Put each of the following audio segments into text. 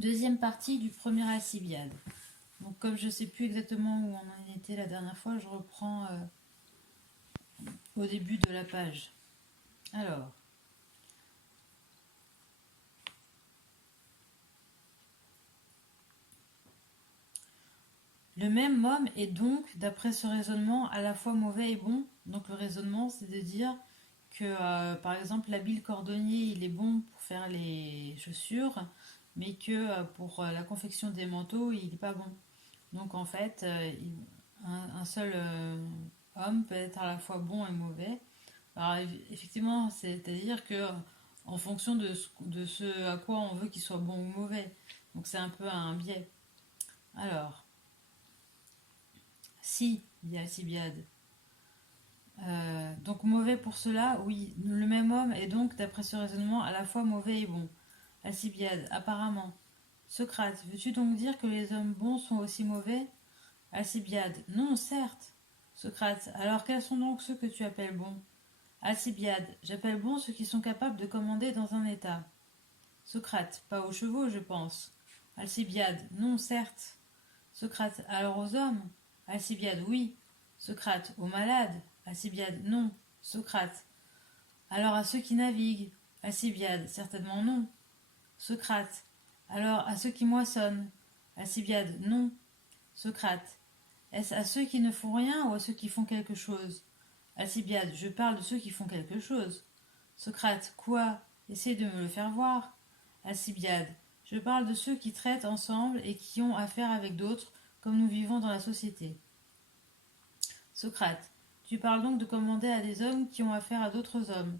Deuxième partie du premier Alcibiade. Donc comme je ne sais plus exactement où on en était la dernière fois, je reprends au début de la page. Alors, le même homme est donc, d'après ce raisonnement, à la fois mauvais et bon. Donc le raisonnement, c'est de dire que, par exemple, l'habile cordonnier, il est bon pour faire les chaussures, mais que pour la confection des manteaux, il n'est pas bon. Donc en fait, un seul homme peut être à la fois bon et mauvais. Alors effectivement, c'est-à-dire que en fonction de ce à quoi on veut qu'il soit bon ou mauvais. Donc c'est un peu un biais. Alors, si, dit Alcibiade. Donc mauvais pour cela, oui. Le même homme est donc, d'après ce raisonnement, à la fois mauvais et bon. Alcibiade, apparemment. Socrate, veux-tu donc dire que les hommes bons sont aussi mauvais? Alcibiade, non, certes. Socrate, alors quels sont donc ceux que tu appelles bons? Alcibiade, j'appelle bons ceux qui sont capables de commander dans un état. Socrate, pas aux chevaux, je pense. Alcibiade, non, certes. Socrate, alors aux hommes? Alcibiade, oui. Socrate, aux malades? Alcibiade, non. Socrate, alors à ceux qui naviguent? Alcibiade, certainement non. Socrate, alors à ceux qui moissonnent? Alcibiade, non. Socrate, est-ce à ceux qui ne font rien ou à ceux qui font quelque chose? Alcibiade, je parle de ceux qui font quelque chose. Socrate, quoi? Essaye de me le faire voir. Alcibiade, je parle de ceux qui traitent ensemble et qui ont affaire avec d'autres, comme nous vivons dans la société. Socrate, tu parles donc de commander à des hommes qui ont affaire à d'autres hommes.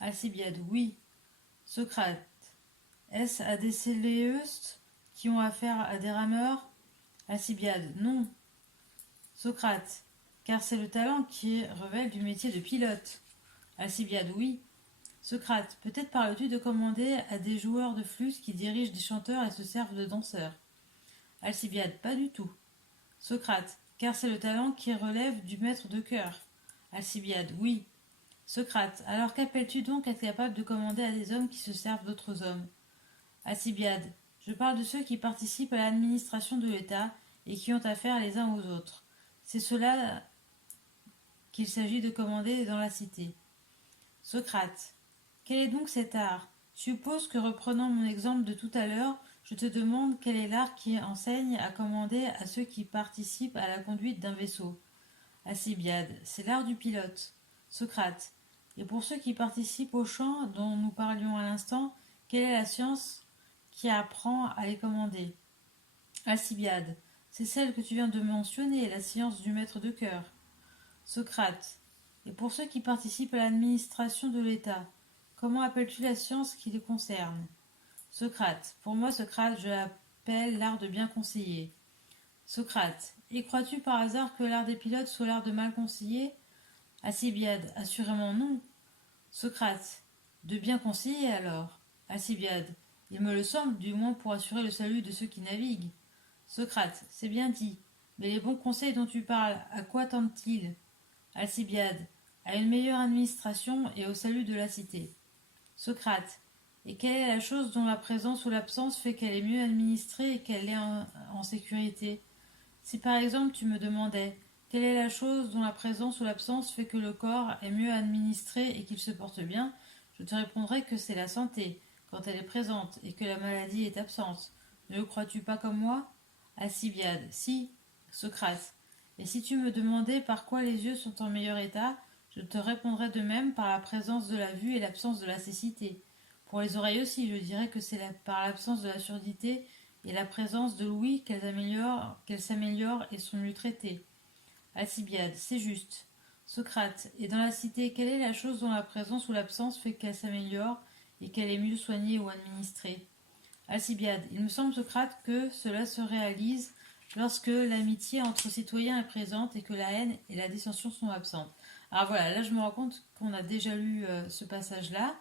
Alcibiade, oui. Socrate, est-ce à des céléustes qui ont affaire à des rameurs? Alcibiade, non. Socrate, car c'est le talent qui révèle du métier de pilote. Alcibiade, oui. Socrate, peut-être parles-tu de commander à des joueurs de flûte qui dirigent des chanteurs et se servent de danseurs. Alcibiade, pas du tout. Socrate, car c'est le talent qui relève du maître de chœur. Alcibiade, oui. Socrate, alors qu'appelles-tu donc être capable de commander à des hommes qui se servent d'autres hommes? Alcibiade, je parle de ceux qui participent à l'administration de l'État et qui ont affaire les uns aux autres. C'est cela qu'il s'agit de commander dans la cité. Socrate, quel est donc cet art? Suppose que, reprenant mon exemple de tout à l'heure, je te demande quel est l'art qui enseigne à commander à ceux qui participent à la conduite d'un vaisseau. Alcibiade, c'est l'art du pilote. Socrate, et pour ceux qui participent au chant dont nous parlions à l'instant, quelle est la science qui apprend à les commander? Alcibiade, c'est celle que tu viens de mentionner, la science du maître de chœur. Socrate, et pour ceux qui participent à l'administration de l'État, comment appelles-tu la science qui les concerne? Socrate, pour moi, Socrate, je l'appelle l'art de bien conseiller. Socrate, et crois-tu par hasard que l'art des pilotes soit l'art de mal conseiller? Alcibiade, assurément non. Socrate, de bien conseiller alors? Alcibiade, il me le semble, du moins pour assurer le salut de ceux qui naviguent. Socrate, c'est bien dit, mais les bons conseils dont tu parles, à quoi tendent-ils? Alcibiade, à une meilleure administration et au salut de la cité. Socrate, et quelle est la chose dont la présence ou l'absence fait qu'elle est mieux administrée et qu'elle est en sécurité? Si par exemple tu me demandais quelle est la chose dont la présence ou l'absence fait que le corps est mieux administré et qu'il se porte bien, je te répondrais que c'est la santé, quand elle est présente, et que la maladie est absente. Ne le crois-tu pas comme moi? Alcibiade, si. Socrate, et si tu me demandais par quoi les yeux sont en meilleur état, je te répondrais de même par la présence de la vue et l'absence de la cécité. Pour les oreilles aussi, je dirais que c'est par l'absence de la surdité et la présence de l'ouïe qu'elles s'améliorent et sont mieux traitées. Alcibiade, c'est juste. Socrate, et dans la cité, quelle est la chose dont la présence ou l'absence fait qu'elle s'améliore et qu'elle est mieux soignée ou administrée? Alcibiade, il me semble, Socrate, que cela se réalise lorsque l'amitié entre citoyens est présente et que la haine et la dissension sont absentes. Alors voilà, là je me rends compte qu'on a déjà lu ce passage-là.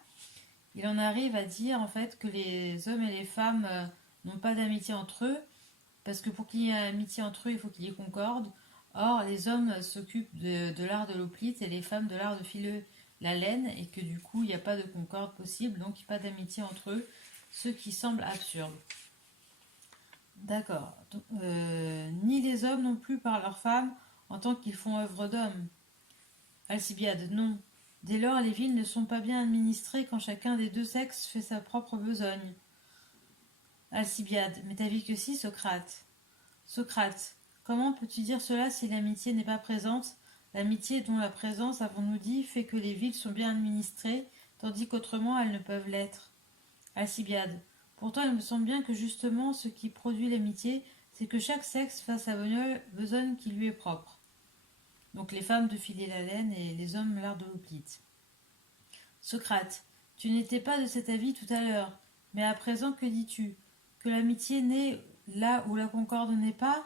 Il en arrive à dire en fait que les hommes et les femmes n'ont pas d'amitié entre eux, parce que pour qu'il y ait amitié entre eux, il faut qu'il y ait concorde. Or, les hommes s'occupent de l'art de l'hoplite et les femmes de l'art de filer la laine, et que du coup, il n'y a pas de concorde possible, donc il n'y a pas d'amitié entre eux, ce qui semble absurde. D'accord. Ni les hommes non plus par leurs femmes en tant qu'ils font œuvre d'homme. Alcibiade, non. Dès lors, les villes ne sont pas bien administrées quand chacun des deux sexes fait sa propre besogne. Alcibiade, mais t'as vu que si, Socrate. Socrate, comment peux-tu dire cela si l'amitié n'est pas présente? L'amitié dont la présence, avons-nous dit, fait que les villes sont bien administrées, tandis qu'autrement elles ne peuvent l'être. Alcibiade, pourtant il me semble bien que justement ce qui produit l'amitié, c'est que chaque sexe fasse la besogne qui lui est propre. Donc les femmes de filer la laine et les hommes l'art de l'hoplite. Socrate, tu n'étais pas de cet avis tout à l'heure, mais à présent que dis-tu? Que l'amitié naît là où la concorde n'est pas?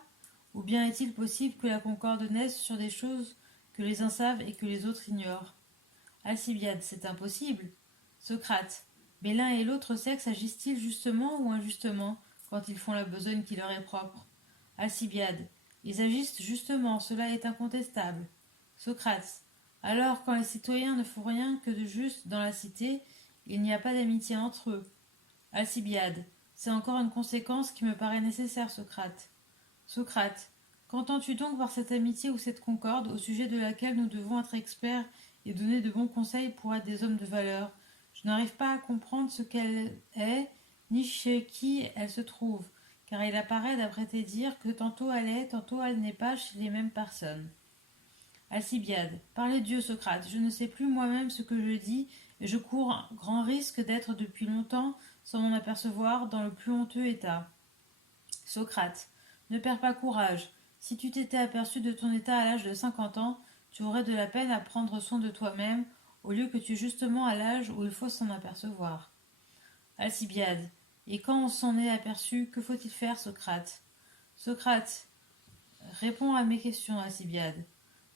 Ou bien est-il possible que la concorde naisse sur des choses que les uns savent et que les autres ignorent? Alcibiade, c'est impossible. Socrate, mais l'un et l'autre sexe agissent-ils justement ou injustement quand ils font la besogne qui leur est propre? Alcibiade, ils agissent justement, cela est incontestable. Socrate, alors quand les citoyens ne font rien que de juste dans la cité, il n'y a pas d'amitié entre eux. Alcibiade, c'est encore une conséquence qui me paraît nécessaire, Socrate. Socrate, qu'entends-tu donc par cette amitié ou cette concorde au sujet de laquelle nous devons être experts et donner de bons conseils pour être des hommes de valeur? Je n'arrive pas à comprendre ce qu'elle est, ni chez qui elle se trouve, car il apparaît d'après tes dires que tantôt elle est, tantôt elle n'est pas chez les mêmes personnes. Alcibiade, par les dieux, Socrate, je ne sais plus moi-même ce que je dis, et je cours un grand risque d'être depuis longtemps, sans m'en apercevoir, dans le plus honteux état. Socrate, ne perds pas courage. Si tu t'étais aperçu de ton état à l'âge de 50 ans, tu aurais de la peine à prendre soin de toi-même, au lieu que tu es justement à l'âge où il faut s'en apercevoir. Alcibiade, et quand on s'en est aperçu, que faut-il faire, Socrate? Socrate, réponds à mes questions, Alcibiade.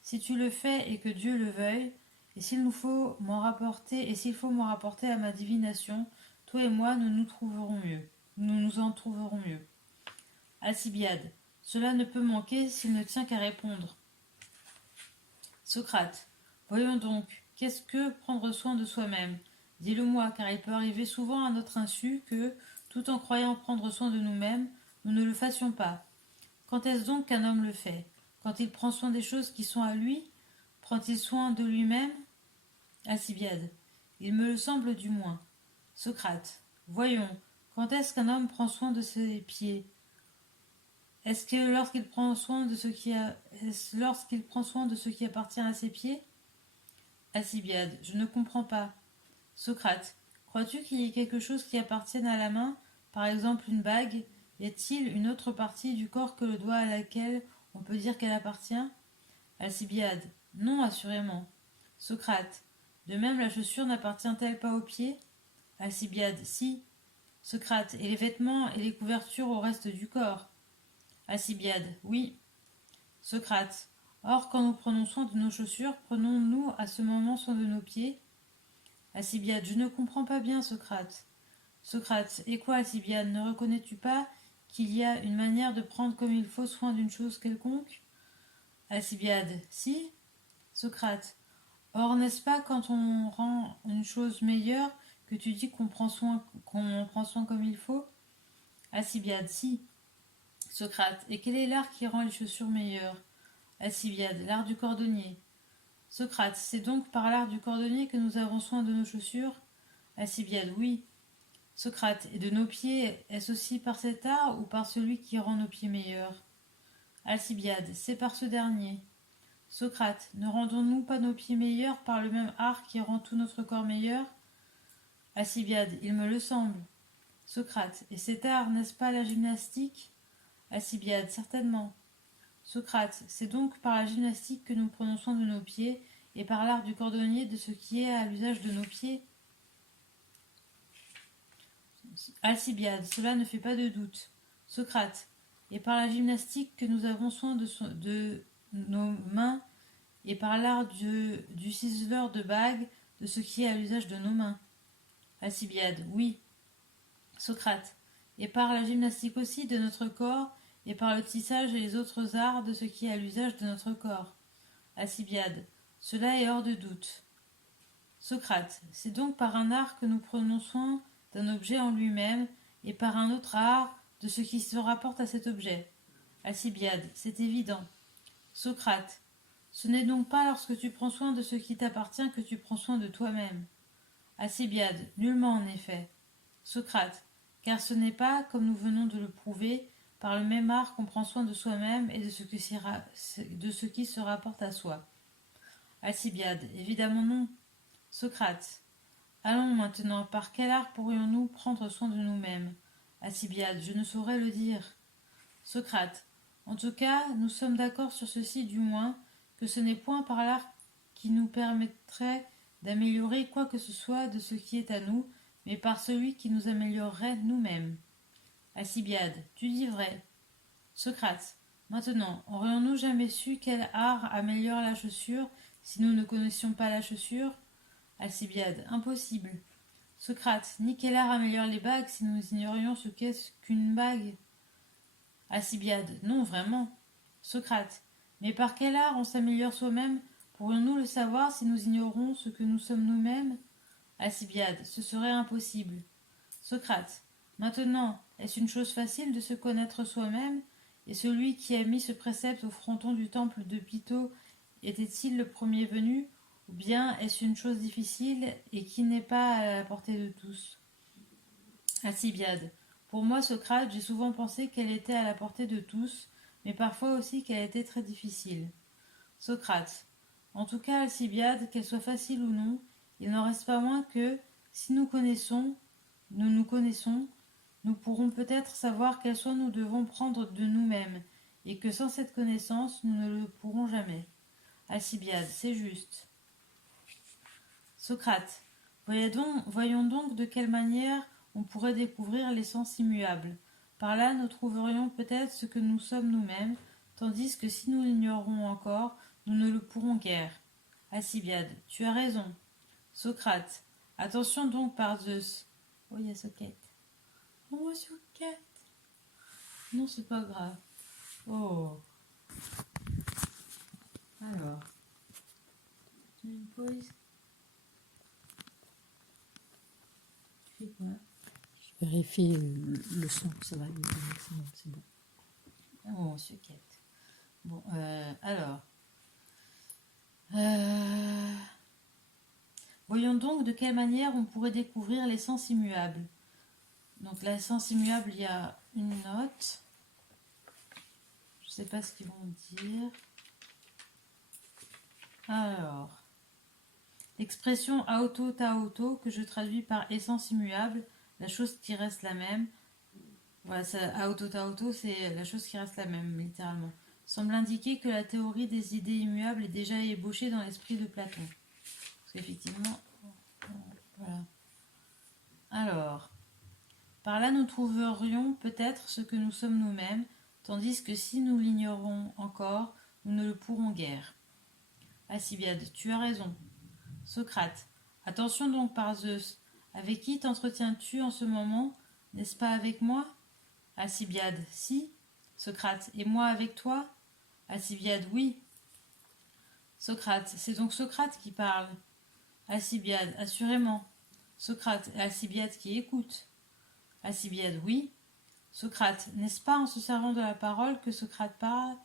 Si tu le fais et que Dieu le veuille, et s'il faut m'en rapporter à ma divination, toi et moi nous nous trouverons mieux. Nous nous en trouverons mieux. Alcibiade, cela ne peut manquer s'il ne tient qu'à répondre. Socrate, voyons donc, qu'est-ce que prendre soin de soi-même? Dis-le-moi, car il peut arriver souvent à notre insu que, tout en croyant prendre soin de nous-mêmes, nous ne le fassions pas. Quand est-ce donc qu'un homme le fait? Quand il prend soin des choses qui sont à lui? Prend-il soin de lui-même? Alcibiade, il me le semble du moins. Socrate, voyons, quand est-ce qu'un homme prend soin de ses pieds? Est-ce que lorsqu'il prend soin de ce qui appartient à ses pieds? Alcibiade, je ne comprends pas. Socrate, crois-tu qu'il y ait quelque chose qui appartienne à la main, par exemple une bague? Y a-t-il une autre partie du corps que le doigt à laquelle on peut dire qu'elle appartient? Alcibiade, non, assurément. Socrate, de même la chaussure n'appartient-elle pas aux pieds? Alcibiade, si. Socrate, et les vêtements et les couvertures au reste du corps? Alcibiade, oui. Socrate, or quand nous prenons soin de nos chaussures, prenons-nous à ce moment soin de nos pieds? Alcibiade, je ne comprends pas bien, Socrate. Socrate, et quoi, Alcibiade, ne reconnais-tu pas qu'il y a une manière de prendre comme il faut soin d'une chose quelconque? Alcibiade, si. Socrate, or n'est-ce pas quand on rend une chose meilleure que tu dis qu'on en prend soin comme il faut? Alcibiade, si. Socrate, et quel est l'art qui rend les chaussures meilleures? Alcibiade, l'art du cordonnier. Socrate, c'est donc par l'art du cordonnier que nous avons soin de nos chaussures? Alcibiade, oui. Socrate, et de nos pieds, est-ce aussi par cet art ou par celui qui rend nos pieds meilleurs? Alcibiade, c'est par ce dernier. Socrate, ne rendons-nous pas nos pieds meilleurs par le même art qui rend tout notre corps meilleur? Alcibiade, il me le semble. Socrate, et cet art, n'est-ce pas la gymnastique? Alcibiade, certainement. Socrate, c'est donc par la gymnastique que nous prenons soin de nos pieds, et par l'art du cordonnier de ce qui est à l'usage de nos pieds? Alcibiade, cela ne fait pas de doute. Socrate, et par la gymnastique que nous avons soin de nos mains, et par l'art du ciseleur de bagues de ce qui est à l'usage de nos mains? Alcibiade, oui. Socrate, et par la gymnastique aussi de notre corps, et par le tissage et les autres arts de ce qui est à l'usage de notre corps? Alcibiade, cela est hors de doute. Socrate, c'est donc par un art que nous prenons soin d'un objet en lui-même, et par un autre art de ce qui se rapporte à cet objet. Alcibiade, c'est évident. Socrate, ce n'est donc pas lorsque tu prends soin de ce qui t'appartient que tu prends soin de toi-même. Alcibiade, nullement en effet. Socrate, car ce n'est pas, comme nous venons de le prouver, par le même art qu'on prend soin de soi-même et de ce qui se rapporte à soi. Alcibiade, évidemment non. Socrate, allons maintenant, par quel art pourrions-nous prendre soin de nous-mêmes? Alcibiade, je ne saurais le dire. Socrate, en tout cas, nous sommes d'accord sur ceci du moins, que ce n'est point par l'art qui nous permettrait d'améliorer quoi que ce soit de ce qui est à nous, mais par celui qui nous améliorerait nous-mêmes. Alcibiade, tu dis vrai. Socrate, maintenant, aurions-nous jamais su quel art améliore la chaussure si nous ne connaissions pas la chaussure? Alcibiade, impossible. Socrate, ni quel art améliore les bagues si nous ignorions ce qu'est qu'une bague? Alcibiade, non, vraiment. Socrate, mais par quel art on s'améliore soi-même? Pourrions-nous le savoir si nous ignorons ce que nous sommes nous-mêmes? Alcibiade, ce serait impossible. Socrate, maintenant, est-ce une chose facile de se connaître soi-même? Et celui qui a mis ce précepte au fronton du temple de Python était-il le premier venu? Ou bien est-ce une chose difficile et qui n'est pas à la portée de tous? Alcibiade, pour moi, Socrate, j'ai souvent pensé qu'elle était à la portée de tous, mais parfois aussi qu'elle était très difficile. Socrate, en tout cas, Alcibiade, qu'elle soit facile ou non, il n'en reste pas moins que, si nous nous connaissons, nous pourrons peut-être savoir quel soin nous devons prendre de nous-mêmes, et que sans cette connaissance, nous ne le pourrons jamais. Alcibiade, c'est juste. Socrate, voyons donc de quelle manière on pourrait découvrir l'essence immuable. Par là, nous trouverions peut-être ce que nous sommes nous-mêmes, tandis que si nous l'ignorons encore, nous ne le pourrons guère. Alcibiade, tu as raison. Socrate, attention donc par Zeus. Oh, il y a Socrate. Oh, Socrate. Non, c'est pas grave. Oh. Alors. Tu veux une pause? Tu fais quoi? Je vérifie le son, ça va, c'est bon. Oh, Socrate. Bon, alors. Voyons donc de quelle manière on pourrait découvrir l'essence immuable. Donc l'essence immuable, il y a une note. Je ne sais pas ce qu'ils vont dire. Alors, l'expression auto ta auto, que je traduis par essence immuable, la chose qui reste la même. Voilà, auto ta auto, c'est la chose qui reste la même, littéralement. Semble indiquer que la théorie des idées immuables est déjà ébauchée dans l'esprit de Platon. Parce qu'effectivement, voilà. Alors, par là nous trouverions peut-être ce que nous sommes nous-mêmes, tandis que si nous l'ignorons encore, nous ne le pourrons guère. Alcibiade, tu as raison. Socrate, attention donc par Zeus, avec qui t'entretiens-tu en ce moment? N'est-ce pas avec moi? Alcibiade, si. Socrate, et moi avec toi? Alcibiade, oui. Socrate, c'est donc Socrate qui parle. Alcibiade, assurément. Socrate, et Alcibiade qui écoute. Alcibiade, oui. Socrate, n'est-ce pas en se servant de la parole que Socrate parle?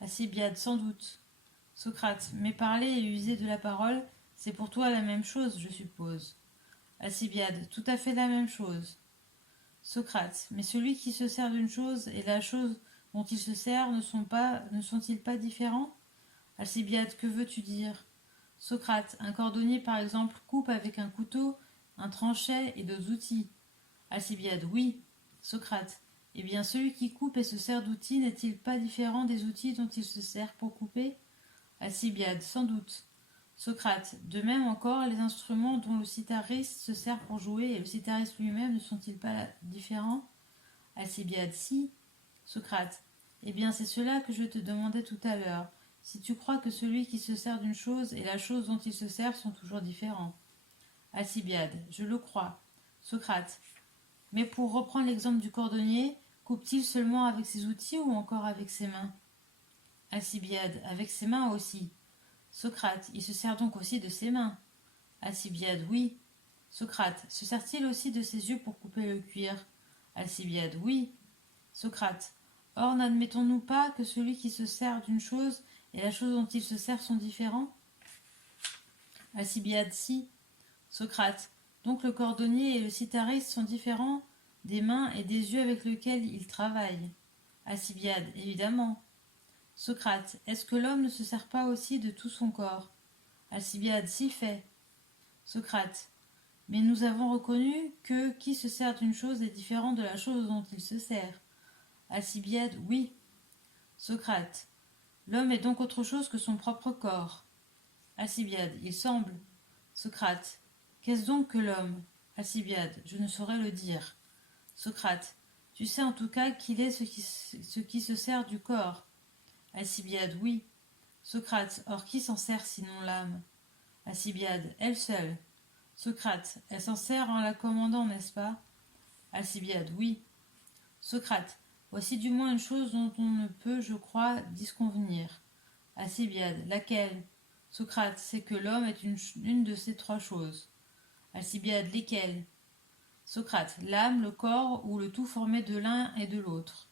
Alcibiade, sans doute. Socrate, mais parler et user de la parole, c'est pour toi la même chose, je suppose. Alcibiade, tout à fait la même chose. Socrate, mais celui qui se sert d'une chose et la chose dont il se sert ne sont-ils pas différents? Alcibiade, que veux-tu dire? Socrate, un cordonnier par exemple coupe avec un couteau, un tranchet et d'autres outils. Alcibiade, oui. Socrate, eh bien celui qui coupe et se sert d'outils n'est-il pas différent des outils dont il se sert pour couper? Alcibiade, sans doute. Socrate, de même encore, les instruments dont le cithariste se sert pour jouer et le cithariste lui-même ne sont-ils pas différents? Alcibiade, si. Socrate, eh bien c'est cela que je te demandais tout à l'heure. Si tu crois que celui qui se sert d'une chose et la chose dont il se sert sont toujours différents. Alcibiade, je le crois. Socrate, mais pour reprendre l'exemple du cordonnier, coupe-t-il seulement avec ses outils ou encore avec ses mains? Alcibiade, avec ses mains aussi. Socrate, il se sert donc aussi de ses mains. Alcibiade, oui. Socrate, se sert-il aussi de ses yeux pour couper le cuir? Alcibiade, oui. Socrate. Or, n'admettons-nous pas que celui qui se sert d'une chose et la chose dont il se sert sont différents? Alcibiade. Si. Socrate. Donc le cordonnier et le cythariste sont différents des mains et des yeux avec lesquels ils travaillent? Alcibiade. Évidemment. Socrate. Est-ce que l'homme ne se sert pas aussi de tout son corps? Alcibiade. Si fait. Socrate. Mais nous avons reconnu que qui se sert d'une chose est différent de la chose dont il se sert. Alcibiade. Oui. Socrate. L'homme est donc autre chose que son propre corps. Alcibiade. Il semble. Socrate. Qu'est-ce donc que l'homme? Alcibiade. Je ne saurais le dire. Socrate. Tu sais en tout cas qu'il est ce qui se sert du corps. Alcibiade. Oui. Socrate. Or qui s'en sert sinon l'âme? Alcibiade. Elle seule. Socrate. Elle s'en sert en la commandant, n'est-ce pas? Alcibiade. Oui. Socrate. Voici du moins une chose dont on ne peut, je crois, disconvenir. Alcibiade. Laquelle? Socrate. C'est que l'homme est une de ces trois choses. Alcibiade. Lesquelles? Socrate. L'âme, le corps ou le tout formé de l'un et de l'autre.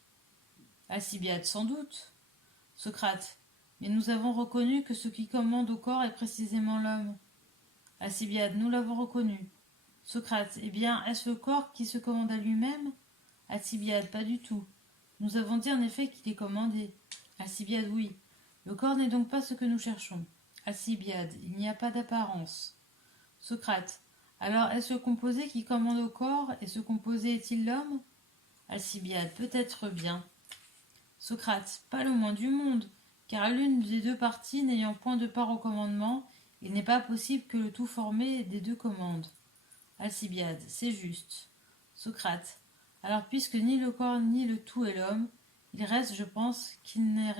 Alcibiade. Sans doute. Socrate. Mais nous avons reconnu que ce qui commande au corps est précisément l'homme. Alcibiade. Nous l'avons reconnu. Socrate. Eh bien, est-ce le corps qui se commande à lui-même? Alcibiade. Pas du tout. Nous avons dit en effet qu'il est commandé. Alcibiade. Oui. Le corps n'est donc pas ce que nous cherchons. Alcibiade. Il n'y a pas d'apparence. Socrate. Alors est-ce le composé qui commande au corps, et ce composé est-il l'homme? Alcibiade. Peut-être bien. Socrate. Pas le moins du monde, car l'une des deux parties n'ayant point de part au commandement, il n'est pas possible que le tout formé des deux commande. Alcibiade. C'est juste. Socrate. Alors puisque ni le corps ni le tout est l'homme, il reste, je pense, qu'il n'est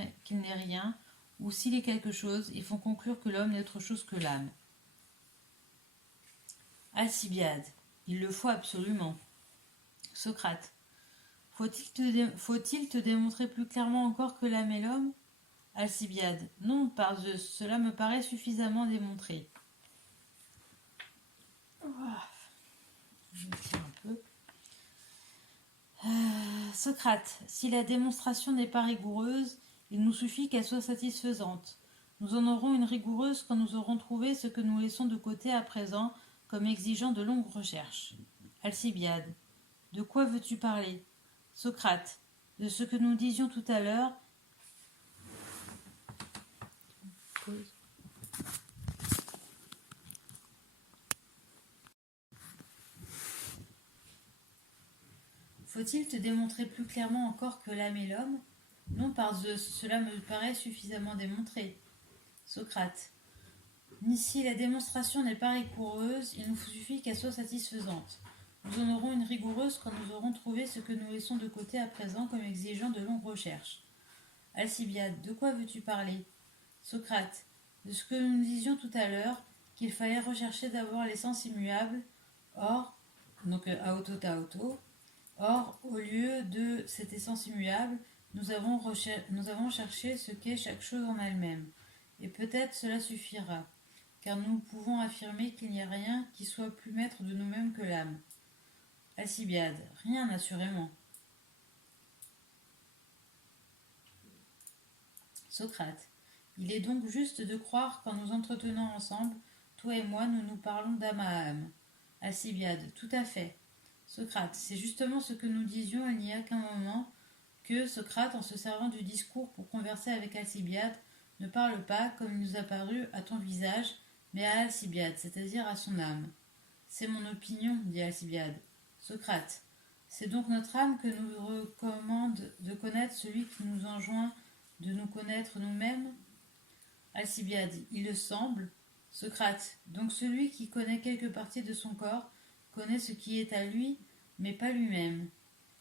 rien, ou s'il est quelque chose, il faut conclure que l'homme n'est autre chose que l'âme. Alcibiade. Il le faut absolument. Socrate. Faut-il te démontrer plus clairement encore que l'âme est l'homme? Alcibiade. Non, par Zeus, cela me paraît suffisamment démontré. Je me tire un peu. Socrate. Si la démonstration n'est pas rigoureuse, il nous suffit qu'elle soit satisfaisante. Nous en aurons une rigoureuse quand nous aurons trouvé ce que nous laissons de côté à présent comme exigeant de longues recherches. Alcibiade. De quoi veux-tu parler? Socrate. De ce que nous disions tout à l'heure. Faut-il te démontrer plus clairement encore que l'âme est l'homme? Non, par Zeus, cela me paraît suffisamment démontré. Socrate. Ni si la démonstration n'est pas rigoureuse, il nous suffit qu'elle soit satisfaisante. Nous en aurons une rigoureuse quand nous aurons trouvé ce que nous laissons de côté à présent comme exigeant de longues recherches. Alcibiade. De quoi veux-tu parler? Socrate. De ce que nous disions tout à l'heure, qu'il fallait rechercher d'abord l'essence immuable, or, donc aoto auto. Or, au lieu de cette essence immuable, nous avons cherché ce qu'est chaque chose en elle-même. Et peut-être cela suffira, car nous pouvons affirmer qu'il n'y a rien qui soit plus maître de nous-mêmes que l'âme. Alcibiade. Rien, assurément. Socrate. Il est donc juste de croire qu'en nous entretenant ensemble, toi et moi, nous nous parlons d'âme à âme. Alcibiade. Tout à fait. Socrate. C'est justement ce que nous disions il n'y a qu'un moment, que Socrate, en se servant du discours pour converser avec Alcibiade, ne parle pas, comme il nous a paru, à ton visage, mais à Alcibiade, c'est-à-dire à son âme. C'est mon opinion, dit Alcibiade. Socrate. C'est donc notre âme que nous recommande de connaître celui qui nous enjoint de nous connaître nous-mêmes? Alcibiade. Il le semble. Socrate. Donc celui qui connaît quelque partie de son corps connaît ce qui est à lui, mais pas lui-même.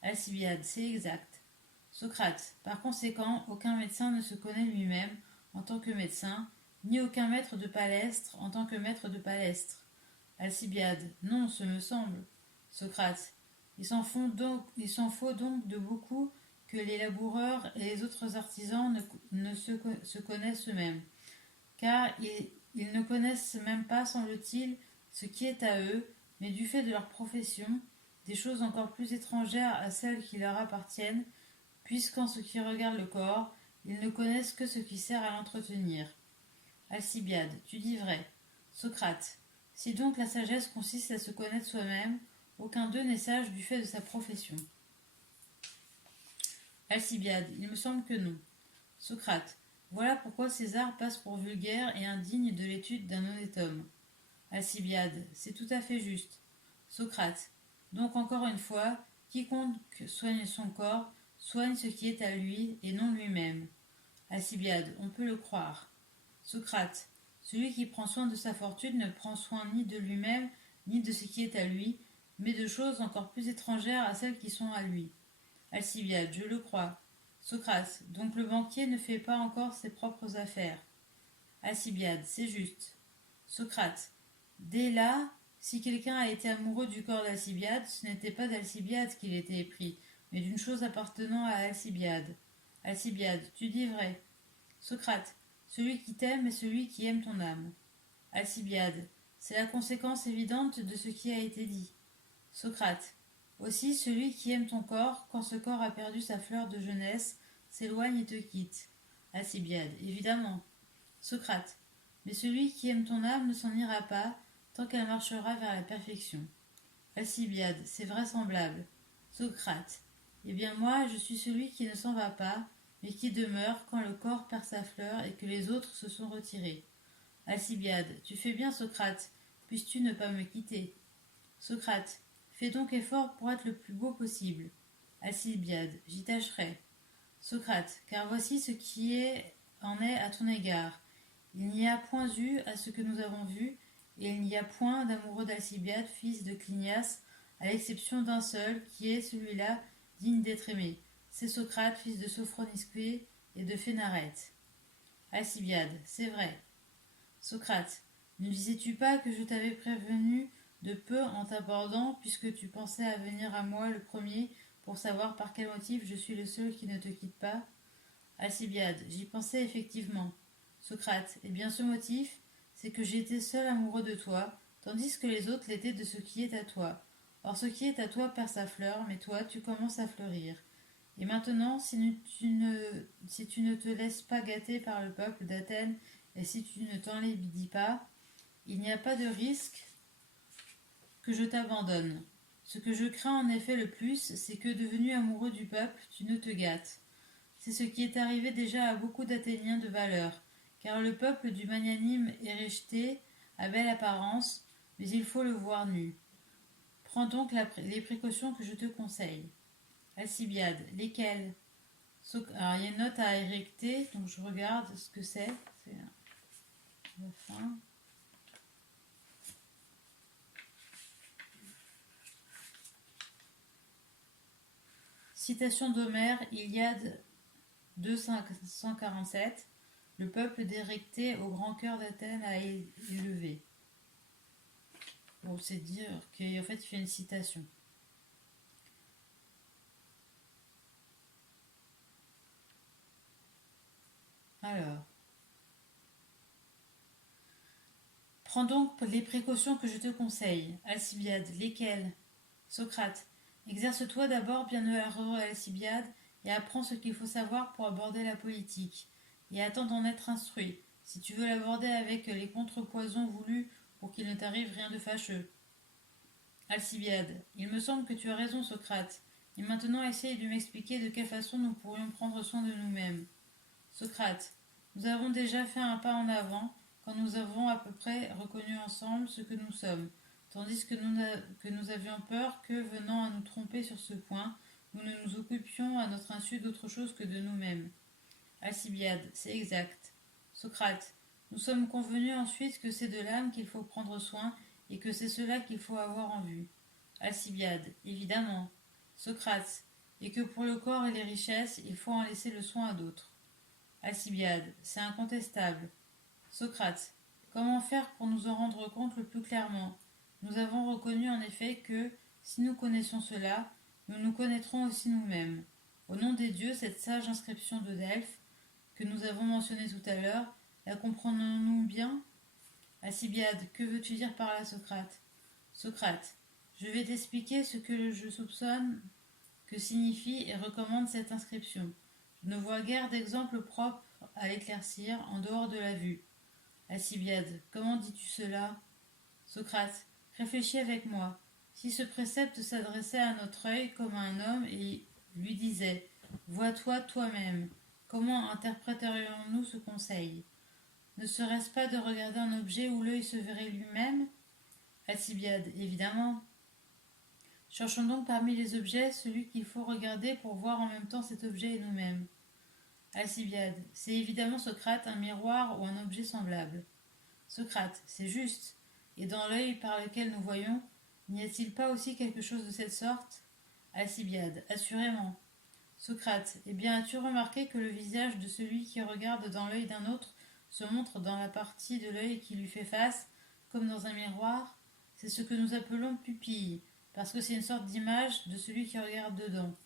Alcibiade. C'est exact. Socrate. Par conséquent, aucun médecin ne se connaît lui-même en tant que médecin, ni aucun maître de palestre en tant que maître de palestre. Alcibiade. Non, ce me semble. Socrate. Il s'en faut donc de beaucoup que les laboureurs et les autres artisans ne se connaissent eux-mêmes, car ils ne connaissent même pas, semble-t-il, ce qui est à eux, mais du fait de leur profession, des choses encore plus étrangères à celles qui leur appartiennent, puisqu'en ce qui regarde le corps, ils ne connaissent que ce qui sert à l'entretenir. Alcibiade, tu dis vrai. Socrate, si donc la sagesse consiste à se connaître soi-même, aucun d'eux n'est sage du fait de sa profession. Alcibiade, il me semble que non. Socrate, voilà pourquoi César passe pour vulgaire et indigne de l'étude d'un honnête homme. Alcibiade, c'est tout à fait juste. Socrate, donc encore une fois, quiconque soigne son corps, soigne ce qui est à lui et non lui-même. Alcibiade, on peut le croire. Socrate, celui qui prend soin de sa fortune ne prend soin ni de lui-même, ni de ce qui est à lui, mais de choses encore plus étrangères à celles qui sont à lui. Alcibiade, je le crois. Socrate, donc le banquier ne fait pas encore ses propres affaires. Alcibiade, c'est juste. Socrate, dès là, si quelqu'un a été amoureux du corps d'Alcibiade, ce n'était pas d'Alcibiade qu'il était épris, mais d'une chose appartenant à Alcibiade. Alcibiade, tu dis vrai. Socrate, celui qui t'aime est celui qui aime ton âme. Alcibiade, c'est la conséquence évidente de ce qui a été dit. Socrate, aussi celui qui aime ton corps, quand ce corps a perdu sa fleur de jeunesse, s'éloigne et te quitte. Alcibiade, évidemment. Socrate, mais celui qui aime ton âme ne s'en ira pas, tant qu'elle marchera vers la perfection. Alcibiade, c'est vraisemblable. Socrate, eh bien moi, je suis celui qui ne s'en va pas, mais qui demeure quand le corps perd sa fleur et que les autres se sont retirés. Alcibiade, tu fais bien, Socrate, puisses-tu ne pas me quitter. Socrate, fais donc effort pour être le plus beau possible. Alcibiade, j'y tâcherai. Socrate, car voici ce qui en est à ton égard. Il n'y a point eu à ce que nous avons vu, et il n'y a point d'amoureux d'Alcibiade, fils de Clinias, à l'exception d'un seul, qui est celui-là digne d'être aimé. C'est Socrate, fils de Sophronisque et de Phénarète. Alcibiade, c'est vrai. Socrate, ne disais-tu pas que je t'avais prévenu de peu en t'abordant, puisque tu pensais à venir à moi le premier pour savoir par quel motif je suis le seul qui ne te quitte pas? Alcibiade, j'y pensais effectivement. Socrate, eh bien ce motif, c'est que j'étais seul amoureux de toi, tandis que les autres l'étaient de ce qui est à toi. Or ce qui est à toi perd sa fleur, mais toi tu commences à fleurir. Et maintenant, si tu ne te laisses pas gâter par le peuple d'Athènes, et si tu ne t'enlaidis pas, il n'y a pas de risque que je t'abandonne. Ce que je crains en effet le plus, c'est que, devenu amoureux du peuple, tu ne te gâtes. C'est ce qui est arrivé déjà à beaucoup d'Athéniens de valeur, car le peuple du magnanime Éréchthée a belle apparence, mais il faut le voir nu. Prends donc les précautions que je te conseille. Alcibiade, lesquelles? Alors il y a une note à Éréchthée, donc je regarde ce que c'est. C'est la fin. Citation d'Homère, Iliade 2:147. Le peuple d'Éréchthée au grand cœur d'Athènes a élevé. Bon, c'est dire qu'en fait il fait une citation. Alors, prends donc les précautions que je te conseille. Alcibiade, lesquelles? Socrate, exerce-toi d'abord, bienheureux Alcibiade, et apprends ce qu'il faut savoir pour aborder la politique, et attends d'en être instruit, si tu veux l'aborder avec les contrepoisons voulus pour qu'il ne t'arrive rien de fâcheux. Alcibiade, il me semble que tu as raison, Socrate, et maintenant essaye de m'expliquer de quelle façon nous pourrions prendre soin de nous-mêmes. Socrate, nous avons déjà fait un pas en avant quand nous avons à peu près reconnu ensemble ce que nous sommes, tandis que nous avions peur que, venant à nous tromper sur ce point, nous ne nous occupions à notre insu d'autre chose que de nous-mêmes. Alcibiade, c'est exact. Socrate, nous sommes convenus ensuite que c'est de l'âme qu'il faut prendre soin et que c'est cela qu'il faut avoir en vue. Alcibiade, évidemment. Socrate, et que pour le corps et les richesses, il faut en laisser le soin à d'autres. Alcibiade, c'est incontestable. Socrate, comment faire pour nous en rendre compte le plus clairement? Nous avons reconnu en effet que, si nous connaissons cela, nous nous connaîtrons aussi nous-mêmes. Au nom des dieux, cette sage inscription de Delphes, que nous avons mentionnée tout à l'heure, la comprenons-nous bien? Alcibiade, que veux-tu dire par là, Socrate? Socrate, je vais t'expliquer ce que je soupçonne Que signifie et recommande cette inscription? Je ne vois guère d'exemple propre à l'éclaircir en dehors de la vue. Alcibiade. Comment dis-tu cela? Socrate. Réfléchis avec moi. Si ce précepte s'adressait à notre œil comme à un homme et lui disait vois-toi toi-même, comment interpréterions-nous ce conseil? Ne serait-ce pas de regarder un objet où l'œil se verrait lui-même? Alcibiade. Évidemment. Cherchons donc parmi les objets celui qu'il faut regarder pour voir en même temps cet objet et nous-mêmes. Alcibiade. C'est évidemment, Socrate, un miroir ou un objet semblable. Socrate. C'est juste. Et dans l'œil par lequel nous voyons, n'y a-t-il pas aussi quelque chose de cette sorte? Alcibiade. Assurément. Socrate. Eh bien, as-tu remarqué que le visage de celui qui regarde dans l'œil d'un autre se montre dans la partie de l'œil qui lui fait face, comme dans un miroir? C'est ce que nous appelons pupille, parce que c'est une sorte d'image de celui qui regarde dedans.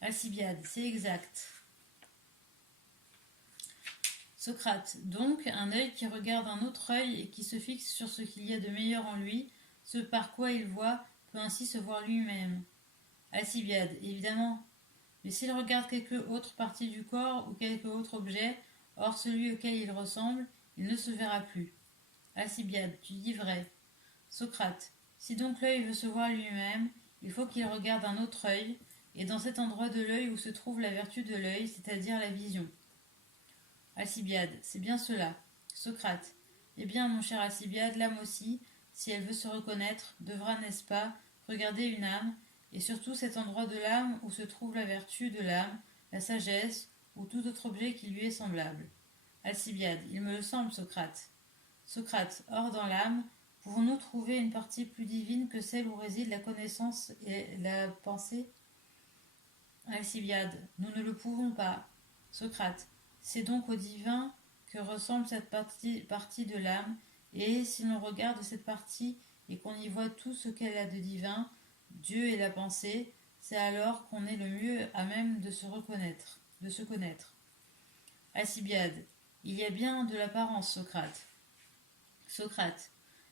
Alcibiade. C'est exact. Socrate. Donc, un œil qui regarde un autre œil et qui se fixe sur ce qu'il y a de meilleur en lui, ce par quoi il voit, peut ainsi se voir lui-même. Alcibiade. Évidemment. Mais s'il regarde quelque autre partie du corps ou quelque autre objet, hors celui auquel il ressemble, il ne se verra plus. Alcibiade. Tu dis vrai. Socrate. Si donc l'œil veut se voir lui-même, il faut qu'il regarde un autre œil, et dans cet endroit de l'œil où se trouve la vertu de l'œil, c'est-à-dire la vision. Alcibiade. C'est bien cela. Socrate. Eh bien, mon cher Alcibiade, l'âme aussi, si elle veut se reconnaître, devra, n'est-ce pas, regarder une âme, et surtout cet endroit de l'âme où se trouve la vertu de l'âme, la sagesse, ou tout autre objet qui lui est semblable. Alcibiade. Il me le semble, Socrate. Socrate. Or, dans l'âme, pouvons-nous trouver une partie plus divine que celle où réside la connaissance et la pensée? Alcibiade. Nous ne le pouvons pas. Socrate. C'est donc au divin que ressemble cette partie de l'âme, et si l'on regarde cette partie et qu'on y voit tout ce qu'elle a de divin, Dieu et la pensée, c'est alors qu'on est le mieux à même de se reconnaître, de se connaître. Alcibiade. Il y a bien de l'apparence, Socrate. Socrate.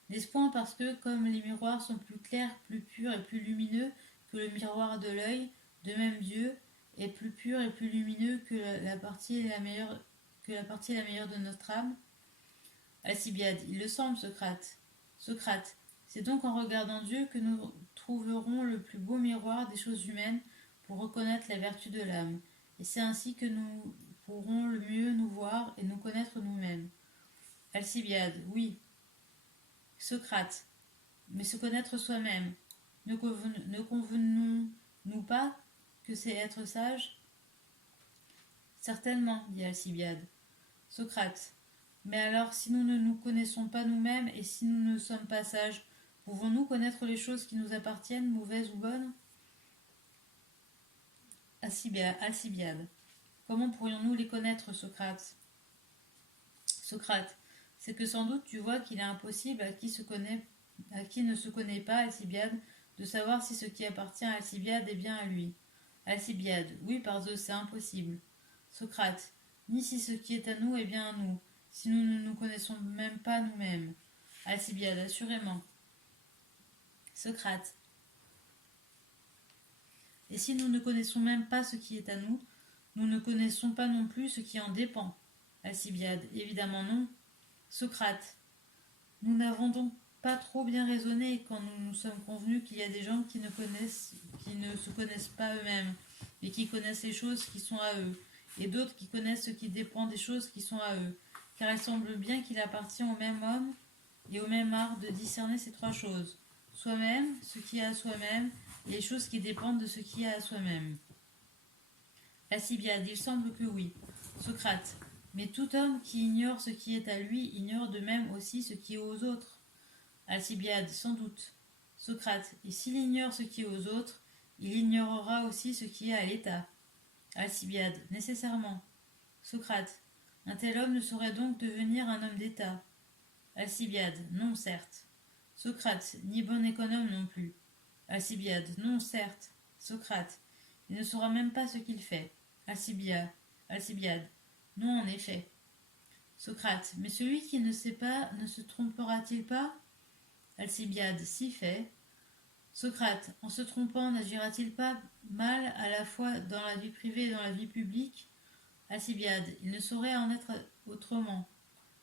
N'est-ce point parce que, comme les miroirs sont plus clairs, plus purs et plus lumineux que le miroir de l'œil, de même Dieu est plus pur et plus lumineux que la partie la meilleure de notre âme? Alcibiade. Il le semble, Socrate. Socrate. C'est donc en regardant Dieu que nous trouverons le plus beau miroir des choses humaines pour reconnaître la vertu de l'âme. Et c'est ainsi que nous pourrons le mieux nous voir et nous connaître nous-mêmes. Alcibiade. Oui. Socrate. Mais se connaître soi-même, ne convenons-nous pas que c'est être sage? Certainement, dit Alcibiade. Socrate. Mais alors, si nous ne nous connaissons pas nous-mêmes et si nous ne sommes pas sages, pouvons-nous connaître les choses qui nous appartiennent, mauvaises ou bonnes? Alcibiade. Comment pourrions-nous les connaître, Socrate? Socrate. C'est que sans doute tu vois qu'il est impossible à qui ne se connaît pas, Alcibiade, de savoir si ce qui appartient à Alcibiade est bien à lui. Alcibiade. Oui, par Zeus, c'est impossible. Socrate. Ni si ce qui est à nous est bien à nous, si nous ne nous connaissons même pas nous-mêmes. Alcibiade. Assurément. Socrate. Et si nous ne connaissons même pas ce qui est à nous, nous ne connaissons pas non plus ce qui en dépend. Alcibiade. Évidemment non. Socrate. Nous n'avons donc pas trop bien raisonné quand nous nous sommes convenus qu'il y a des gens qui ne se connaissent pas eux-mêmes, et qui connaissent les choses qui sont à eux, et d'autres qui connaissent ce qui dépend des choses qui sont à eux, car il semble bien qu'il appartient au même homme et au même art de discerner ces trois choses, soi-même, ce qui est à soi-même, et les choses qui dépendent de ce qui est à soi-même. Alcibiade. Il semble que oui. Socrate. Mais tout homme qui ignore ce qui est à lui ignore de même aussi ce qui est aux autres. Alcibiade. Sans doute. Socrate. Et s'il ignore ce qui est aux autres, il ignorera aussi ce qui est à l'État. Alcibiade. Nécessairement. Socrate. Un tel homme ne saurait donc devenir un homme d'État. Alcibiade. Non, certes. Socrate. Ni bon économe non plus. Alcibiade. Non, certes. Socrate. Il ne saura même pas ce qu'il fait. Alcibiade. Non, en effet. Socrate. Mais celui qui ne sait pas ne se trompera-t-il pas? Alcibiade. Si fait. Socrate, en se trompant, n'agira-t-il pas mal à la fois dans la vie privée et dans la vie publique? Alcibiade, il ne saurait en être autrement.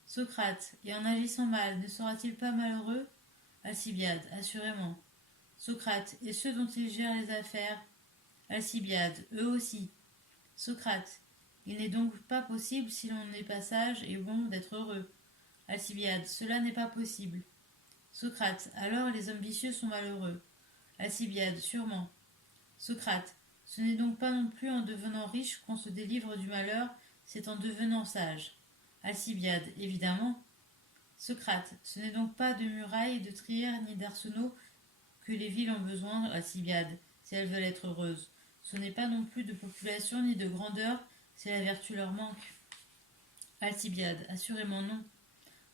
Socrate, et en agissant mal, ne sera-t-il pas malheureux? Alcibiade, assurément. Socrate, et ceux dont il gère les affaires? Alcibiade, eux aussi. Socrate, il n'est donc pas possible, si l'on est pas sage et bon, d'être heureux. Alcibiade, cela n'est pas possible. Socrate, alors les hommes vicieux sont malheureux. Alcibiade, sûrement. Socrate, ce n'est donc pas non plus en devenant riche qu'on se délivre du malheur, c'est en devenant sage. Alcibiade, évidemment. Socrate, ce n'est donc pas de murailles, de trières ni d'arsenaux que les villes ont besoin, Alcibiade, si elles veulent être heureuses. Ce n'est pas non plus de population ni de grandeur, si la vertu leur manque. Alcibiade, assurément non.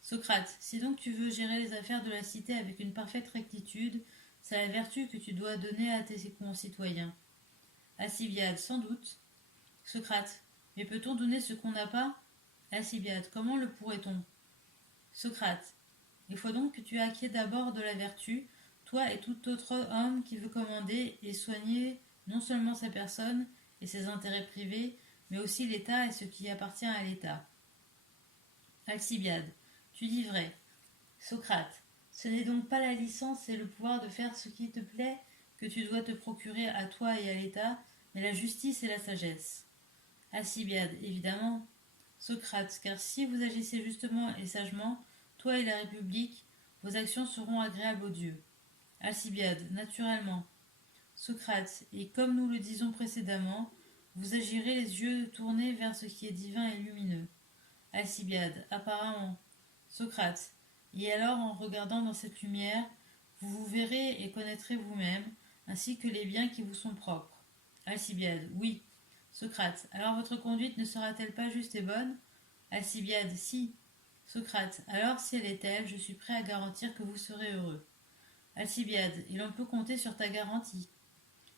Socrate, si donc tu veux gérer les affaires de la cité avec une parfaite rectitude, c'est la vertu que tu dois donner à tes concitoyens. Alcibiade, sans doute. Socrate, mais peut-on donner ce qu'on n'a pas? Alcibiade, comment le pourrait-on? Socrate, il faut donc que tu acquiers d'abord de la vertu, toi et tout autre homme qui veut commander et soigner non seulement sa personne et ses intérêts privés, mais aussi l'État et ce qui appartient à l'État. Alcibiade, tu dis vrai. Socrate, ce n'est donc pas la licence et le pouvoir de faire ce qui te plaît que tu dois te procurer à toi et à l'État, mais la justice et la sagesse. Alcibiade, évidemment. Socrate, car si vous agissez justement et sagement, toi et la République, vos actions seront agréables aux dieux. Alcibiade, naturellement. Socrate, et comme nous le disons précédemment, vous agirez les yeux tournés vers ce qui est divin et lumineux. Alcibiade, apparemment. Socrate, et alors en regardant dans cette lumière, vous vous verrez et connaîtrez vous-même, ainsi que les biens qui vous sont propres. Alcibiade, oui. Socrate, alors votre conduite ne sera-t-elle pas juste et bonne? Alcibiade, si. Socrate, alors si elle est telle, je suis prêt à garantir que vous serez heureux. Alcibiade, et l'on peut compter sur ta garantie.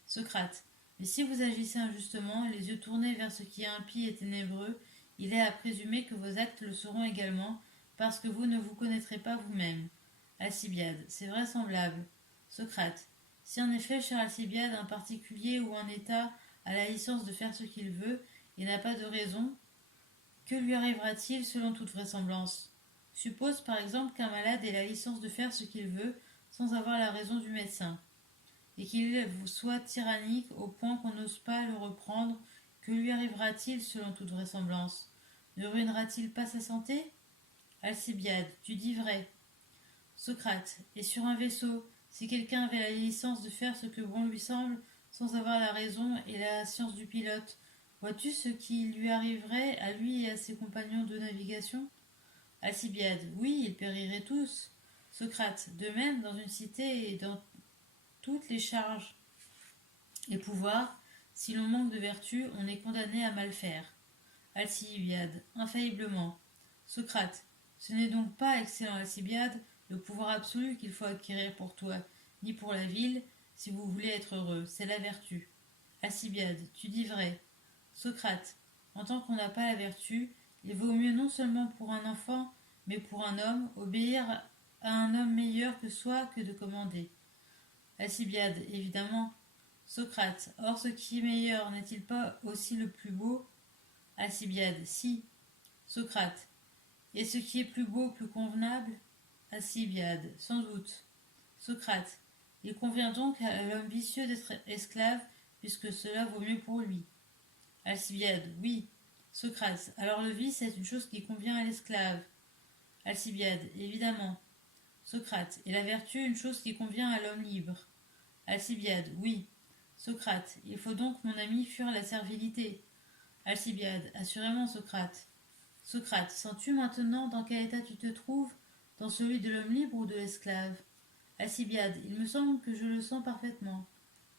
Socrate, mais si vous agissez injustement, les yeux tournés vers ce qui est impie et ténébreux, il est à présumer que vos actes le seront également, parce que vous ne vous connaîtrez pas vous-même. Alcibiade, c'est vraisemblable. Socrate, si en effet, cher Alcibiade, un particulier ou un État a la licence de faire ce qu'il veut et n'a pas de raison, que lui arrivera-t-il selon toute vraisemblance? Suppose par exemple qu'un malade ait la licence de faire ce qu'il veut sans avoir la raison du médecin, et qu'il soit tyrannique au point qu'on n'ose pas le reprendre, que lui arrivera-t-il selon toute vraisemblance? Ne ruinera-t-il pas sa santé? Alcibiade, tu dis vrai. Socrate, et sur un vaisseau, si quelqu'un avait la licence de faire ce que bon lui semble, sans avoir la raison et la science du pilote, vois-tu ce qui lui arriverait à lui et à ses compagnons de navigation? Alcibiade, oui, ils périraient tous. Socrate, de même, dans une cité et dans toutes les charges et pouvoirs, si l'on manque de vertu, on est condamné à mal faire. Alcibiade, infailliblement. Socrate, ce n'est donc pas, excellent Alcibiade, le pouvoir absolu qu'il faut acquérir pour toi, ni pour la ville, si vous voulez être heureux, c'est la vertu. Alcibiade, tu dis vrai. Socrate, en tant qu'on n'a pas la vertu, il vaut mieux non seulement pour un enfant, mais pour un homme, obéir à un homme meilleur que soi que de commander. Alcibiade, évidemment. Socrate, or ce qui est meilleur n'est-il pas aussi le plus beau? Alcibiade, si. Socrate, et ce qui est plus beau, plus convenable? Alcibiade, sans doute. Socrate, il convient donc à l'homme vicieux d'être esclave, puisque cela vaut mieux pour lui. Alcibiade, oui. Socrate, alors le vice est une chose qui convient à l'esclave. Alcibiade, évidemment. Socrate, et la vertu une chose qui convient à l'homme libre. Alcibiade, oui. Socrate, il faut donc, mon ami, fuir la servilité. Alcibiade, assurément, Socrate. Socrate, sens-tu maintenant dans quel état tu te trouves, dans celui de l'homme libre ou de l'esclave? Alcibiade, il me semble que je le sens parfaitement.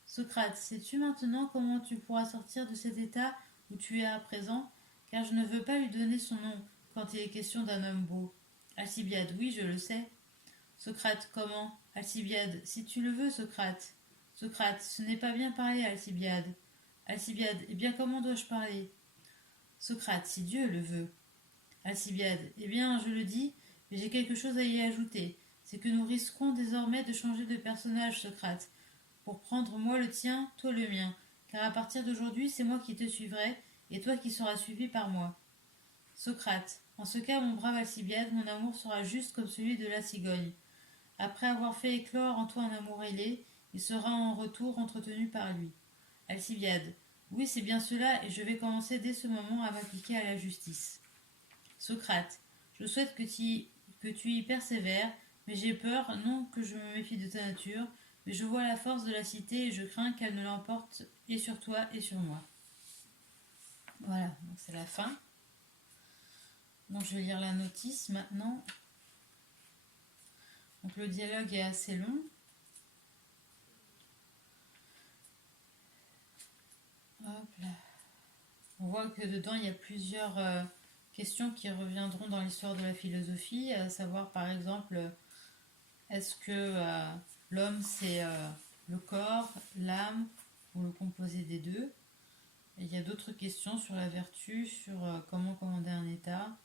Socrate, sais-tu maintenant comment tu pourras sortir de cet état où tu es à présent, car je ne veux pas lui donner son nom quand il est question d'un homme beau. Alcibiade, oui, je le sais. Socrate, comment? Alcibiade, si tu le veux, Socrate. Socrate, ce n'est pas bien parler, Alcibiade. Alcibiade, eh bien comment dois-je parler? Socrate, si Dieu le veut. Alcibiade, eh bien, je le dis, mais j'ai quelque chose à y ajouter. C'est que nous risquons désormais de changer de personnage, Socrate. pour prendre moi le tien, toi le mien, car à partir d'aujourd'hui, c'est moi qui te suivrai, et toi qui seras suivi par moi. Socrate. En ce cas, mon brave Alcibiade, mon amour sera juste comme celui de la cigogne. Après avoir fait éclore en toi un amour ailé, il sera en retour entretenu par lui. Alcibiade. Oui, c'est bien cela, et je vais commencer dès ce moment à m'appliquer à la justice. Socrate. Je souhaite que tu y persévères, mais j'ai peur, non que je me méfie de ta nature, mais je vois la force de la cité et je crains qu'elle ne l'emporte et sur toi et sur moi. Voilà, donc c'est la fin. Donc je vais lire la notice maintenant. Donc le dialogue est assez long. Hop là. On voit que dedans il y a plusieurs questions qui reviendront dans l'histoire de la philosophie, à savoir par exemple, est-ce que l'homme c'est le corps, l'âme ou le composé des deux? Et il y a d'autres questions sur la vertu, sur comment commander un état,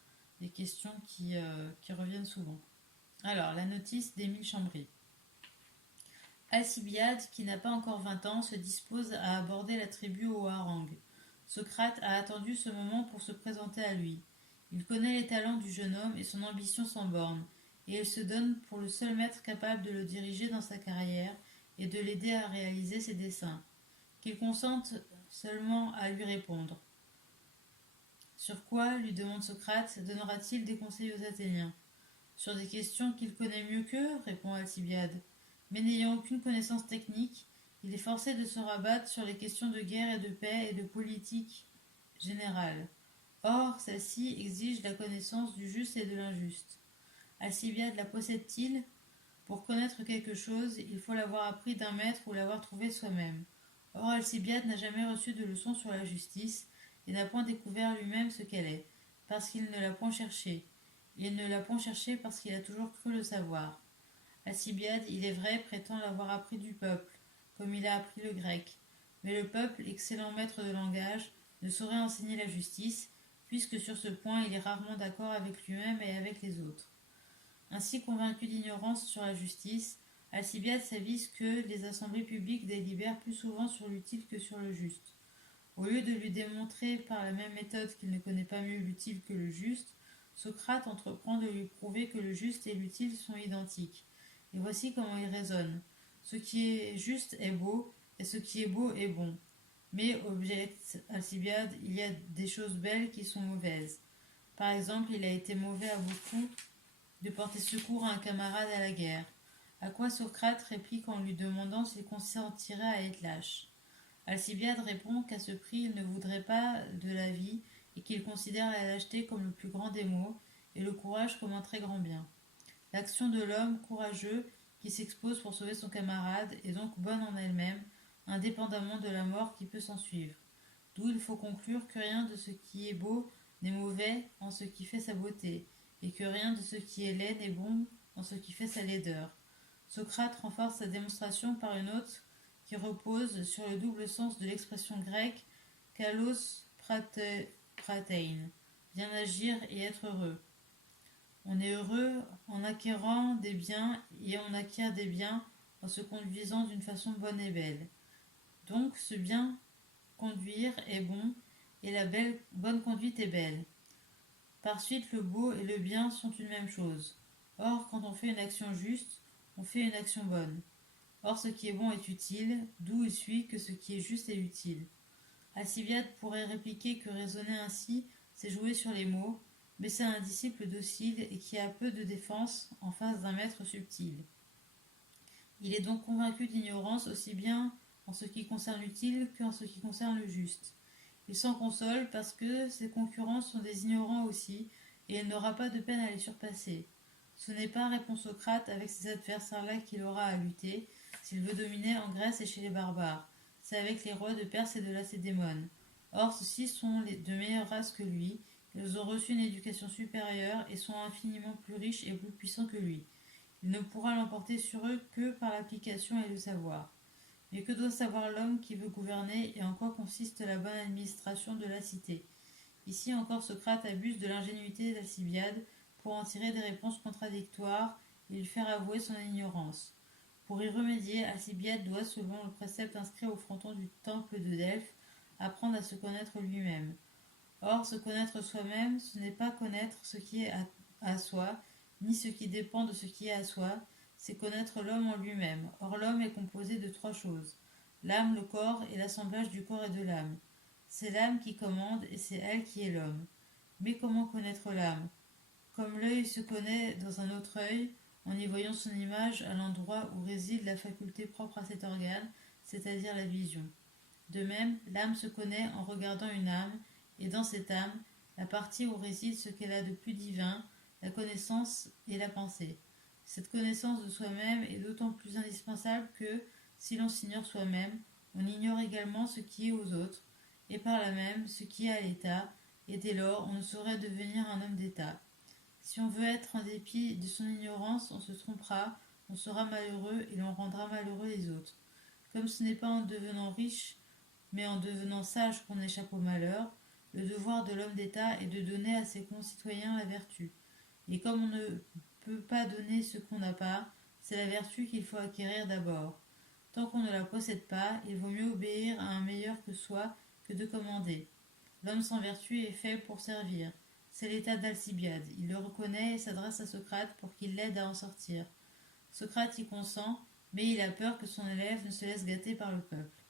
des questions qui reviennent souvent. Alors, la notice d'Émile Chambry. Alcibiade, qui n'a pas encore 20 ans, se dispose à aborder la tribu aux harangues. Socrate a attendu ce moment pour se présenter à lui. Il connaît les talents du jeune homme et son ambition sans borne, et il se donne pour le seul maître capable de le diriger dans sa carrière et de l'aider à réaliser ses desseins. Qu'il consente seulement à lui répondre. Sur quoi, lui demande Socrate, donnera-t-il des conseils aux Athéniens? Sur des questions qu'il connaît mieux qu'eux, répond Alcibiade. Mais n'ayant aucune connaissance technique, il est forcé de se rabattre sur les questions de guerre et de paix et de politique générale. Or, celle-ci exige la connaissance du juste et de l'injuste. Alcibiade la possède-t-il? Pour connaître quelque chose, il faut l'avoir appris d'un maître ou l'avoir trouvé soi-même. Or, Alcibiade n'a jamais reçu de leçon sur la justice et n'a point découvert lui-même ce qu'elle est, parce qu'il ne l'a point cherchée. Il ne l'a point cherchée parce qu'il a toujours cru le savoir. Alcibiade, il est vrai, prétend l'avoir appris du peuple, comme il a appris le grec. Mais le peuple, excellent maître de langage, ne saurait enseigner la justice, puisque sur ce point il est rarement d'accord avec lui-même et avec les autres. Ainsi convaincu d'ignorance sur la justice, Alcibiade s'avise que les assemblées publiques délibèrent plus souvent sur l'utile que sur le juste. Au lieu de lui démontrer par la même méthode qu'il ne connaît pas mieux l'utile que le juste, Socrate entreprend de lui prouver que le juste et l'utile sont identiques. Et voici comment il raisonne. Ce qui est juste est beau, et ce qui est beau est bon. Mais, objecte Alcibiade, il y a des choses belles qui sont mauvaises. Par exemple, il a été mauvais à beaucoup de porter secours à un camarade à la guerre. À quoi Socrate réplique en lui demandant s'il consentirait à être lâche. Alcibiade répond qu'à ce prix il ne voudrait pas de la vie et qu'il considère la lâcheté comme le plus grand des maux et le courage comme un très grand bien. L'action de l'homme courageux qui s'expose pour sauver son camarade est donc bonne en elle-même, indépendamment de la mort qui peut s'en suivre. D'où il faut conclure que rien de ce qui est beau n'est mauvais en ce qui fait sa beauté, et que rien de ce qui est laid n'est bon en ce qui fait sa laideur. Socrate renforce sa démonstration par une autre qui repose sur le double sens de l'expression grecque kalos pratein, bien agir et être heureux. On est heureux en acquérant des biens et on acquiert des biens en se conduisant d'une façon bonne et belle. Donc ce bien conduire est bon et la bonne conduite est belle. Par suite, le beau et le bien sont une même chose. Or, quand on fait une action juste, on fait une action bonne. Or, ce qui est bon est utile, d'où il suit que ce qui est juste est utile. Alcibiade pourrait répliquer que raisonner ainsi, c'est jouer sur les mots, mais c'est un disciple docile et qui a peu de défense en face d'un maître subtil. Il est donc convaincu d'ignorance aussi bien en ce qui concerne l'utile qu'en ce qui concerne le juste. Il s'en console parce que ses concurrents sont des ignorants aussi, et il n'aura pas de peine à les surpasser. Ce n'est pas, répond Socrate, avec ces adversaires-là qu'il aura à lutter, s'il veut dominer en Grèce et chez les barbares. C'est avec les rois de Perse et de Lacédémone. Or, ceux-ci sont de meilleure race que lui, ils ont reçu une éducation supérieure et sont infiniment plus riches et plus puissants que lui. Il ne pourra l'emporter sur eux que par l'application et le savoir. Mais que doit savoir l'homme qui veut gouverner et en quoi consiste la bonne administration de la cité? Ici encore Socrate abuse de l'ingénuité d'Alcibiade pour en tirer des réponses contradictoires et lui faire avouer son ignorance. Pour y remédier, Alcibiade doit, selon le précepte inscrit au fronton du temple de Delphes, apprendre à se connaître lui-même. Or, se connaître soi-même, ce n'est pas connaître ce qui est à soi, ni ce qui dépend de ce qui est à soi, c'est connaître l'homme en lui-même. Or, l'homme est composé de trois choses: l'âme, le corps et l'assemblage du corps et de l'âme. C'est l'âme qui commande et c'est elle qui est l'homme. Mais comment connaître l'âme? Comme l'œil se connaît dans un autre œil, en y voyant son image à l'endroit où réside la faculté propre à cet organe, c'est-à-dire la vision. De même, l'âme se connaît en regardant une âme, et dans cette âme, la partie où réside ce qu'elle a de plus divin, la connaissance et la pensée. Cette connaissance de soi-même est d'autant plus indispensable que, si l'on s'ignore soi-même, on ignore également ce qui est aux autres, et par là même ce qui est à l'État, et dès lors on ne saurait devenir un homme d'État. Si on veut être en dépit de son ignorance, on se trompera, on sera malheureux et l'on rendra malheureux les autres. Comme ce n'est pas en devenant riche, mais en devenant sage qu'on échappe au malheur, le devoir de l'homme d'État est de donner à ses concitoyens la vertu. Et comme on ne peut pas donner ce qu'on n'a pas, c'est la vertu qu'il faut acquérir d'abord. Tant qu'on ne la possède pas, il vaut mieux obéir à un meilleur que soi que de commander. L'homme sans vertu est fait pour servir. C'est l'état d'Alcibiade. Il le reconnaît et s'adresse à Socrate pour qu'il l'aide à en sortir. Socrate y consent, mais il a peur que son élève ne se laisse gâter par le peuple.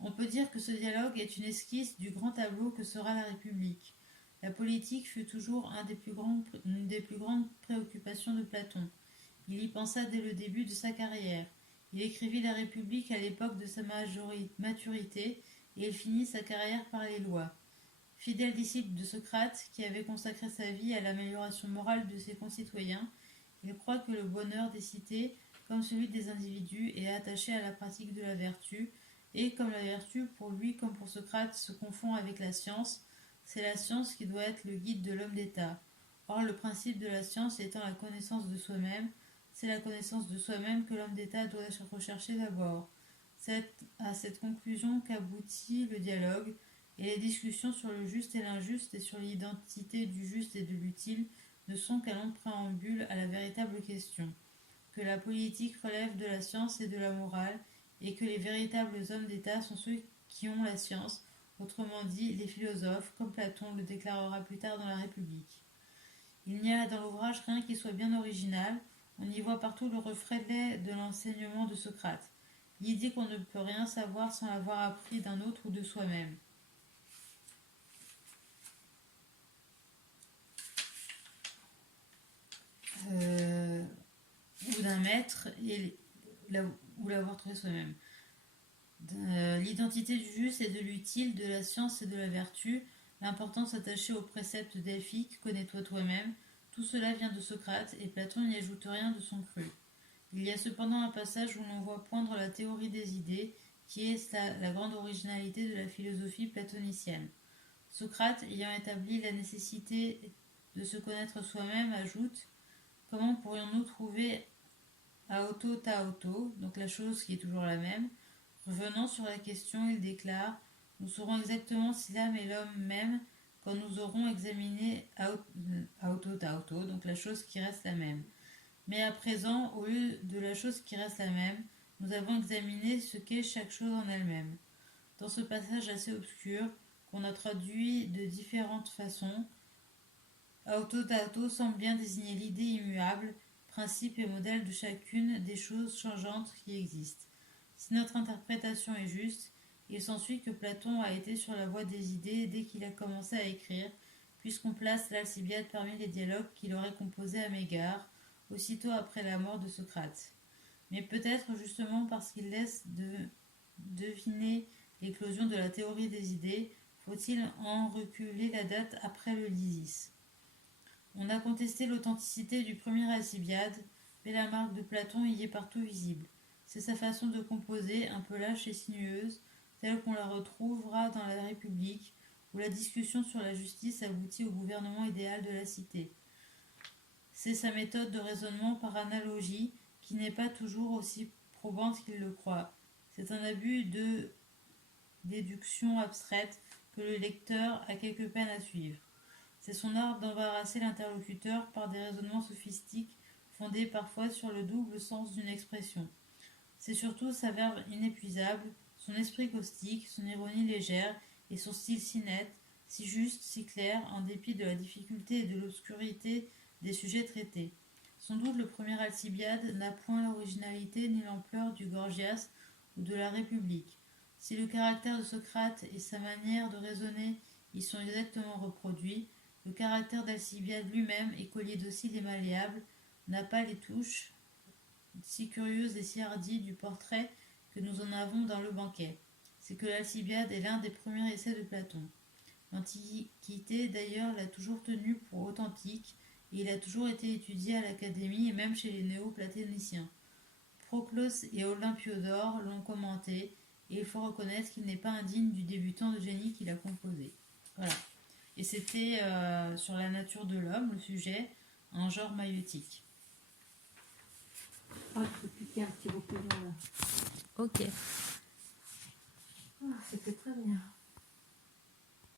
On peut dire que ce dialogue est une esquisse du grand tableau que sera la République. La politique fut toujours une des plus grandes préoccupations de Platon. Il y pensa dès le début de sa carrière. Il écrivit la République à l'époque de sa maturité et il finit sa carrière par les lois. Fidèle disciple de Socrate, qui avait consacré sa vie à l'amélioration morale de ses concitoyens, il croit que le bonheur des cités, comme celui des individus, est attaché à la pratique de la vertu, et comme la vertu, pour lui comme pour Socrate, se confond avec la science, c'est la science qui doit être le guide de l'homme d'État. Or, le principe de la science étant la connaissance de soi-même, c'est la connaissance de soi-même que l'homme d'État doit rechercher d'abord. C'est à cette conclusion qu'aboutit le dialogue, et les discussions sur le juste et l'injuste et sur l'identité du juste et de l'utile ne sont qu'un long préambule à la véritable question, que la politique relève de la science et de la morale, et que les véritables hommes d'État sont ceux qui ont la science, autrement dit les philosophes, comme Platon le déclarera plus tard dans la République. Il n'y a dans l'ouvrage rien qui soit bien original, on y voit partout le reflet de l'enseignement de Socrate, l'idée qu'on ne peut rien savoir sans l'avoir appris d'un autre ou de soi-même. Ou d'un maître ou l'avoir trouvé soi-même. L'identité du juste et de l'utile, de la science et de la vertu, l'importance attachée au précepte delphique, connais-toi toi-même, tout cela vient de Socrate et Platon n'y ajoute rien de son cru. Il y a cependant un passage où l'on voit poindre la théorie des idées, qui est la grande originalité de la philosophie platonicienne. Socrate, ayant établi la nécessité de se connaître soi-même, ajoute: comment pourrions-nous trouver auto ta auto, donc la chose qui est toujours la même? Revenant sur la question, il déclare: nous saurons exactement si l'âme est l'homme même quand nous aurons examiné auto ta auto, donc la chose qui reste la même. Mais à présent, au lieu de la chose qui reste la même, nous avons examiné ce qu'est chaque chose en elle-même. Dans ce passage assez obscur, qu'on a traduit de différentes façons, auto ta auto semble bien désigner l'idée immuable, principe et modèle de chacune des choses changeantes qui existent. Si notre interprétation est juste, il s'ensuit que Platon a été sur la voie des idées dès qu'il a commencé à écrire, puisqu'on place l'Alcibiade parmi les dialogues qu'il aurait composés à Mégare, aussitôt après la mort de Socrate. Mais peut-être justement parce qu'il laisse deviner l'éclosion de la théorie des idées, faut-il en reculer la date après le Lysis. On a contesté l'authenticité du premier Alcibiade, mais la marque de Platon y est partout visible. C'est sa façon de composer, un peu lâche et sinueuse, telle qu'on la retrouvera dans la République, où la discussion sur la justice aboutit au gouvernement idéal de la cité. C'est sa méthode de raisonnement par analogie, qui n'est pas toujours aussi probante qu'il le croit. C'est un abus de déduction abstraite que le lecteur a quelque peine à suivre. C'est son art d'embarrasser l'interlocuteur par des raisonnements sophistiques fondée parfois sur le double sens d'une expression. C'est surtout sa verve inépuisable, son esprit caustique, son ironie légère et son style si net, si juste, si clair, en dépit de la difficulté et de l'obscurité des sujets traités. Sans doute le premier Alcibiade n'a point l'originalité ni l'ampleur du Gorgias ou de la République. Si le caractère de Socrate et sa manière de raisonner y sont exactement reproduits, le caractère d'Alcibiade lui-même, écolier docile et malléable, n'a pas les touches si curieuses et si hardies du portrait que nous en avons dans le banquet. C'est que l'Alcibiade est l'un des premiers essais de Platon. L'Antiquité, d'ailleurs, l'a toujours tenu pour authentique, et il a toujours été étudié à l'Académie et même chez les néo-platoniciens. Proclos et Olympiodore l'ont commenté, et il faut reconnaître qu'il n'est pas indigne du débutant de génie qu'il a composé. Voilà. Et c'était sur la nature de l'homme, le sujet, un genre maïeutique. Ah, je peux piquer un petit recueillant là. Ok. Ah, c'était très bien.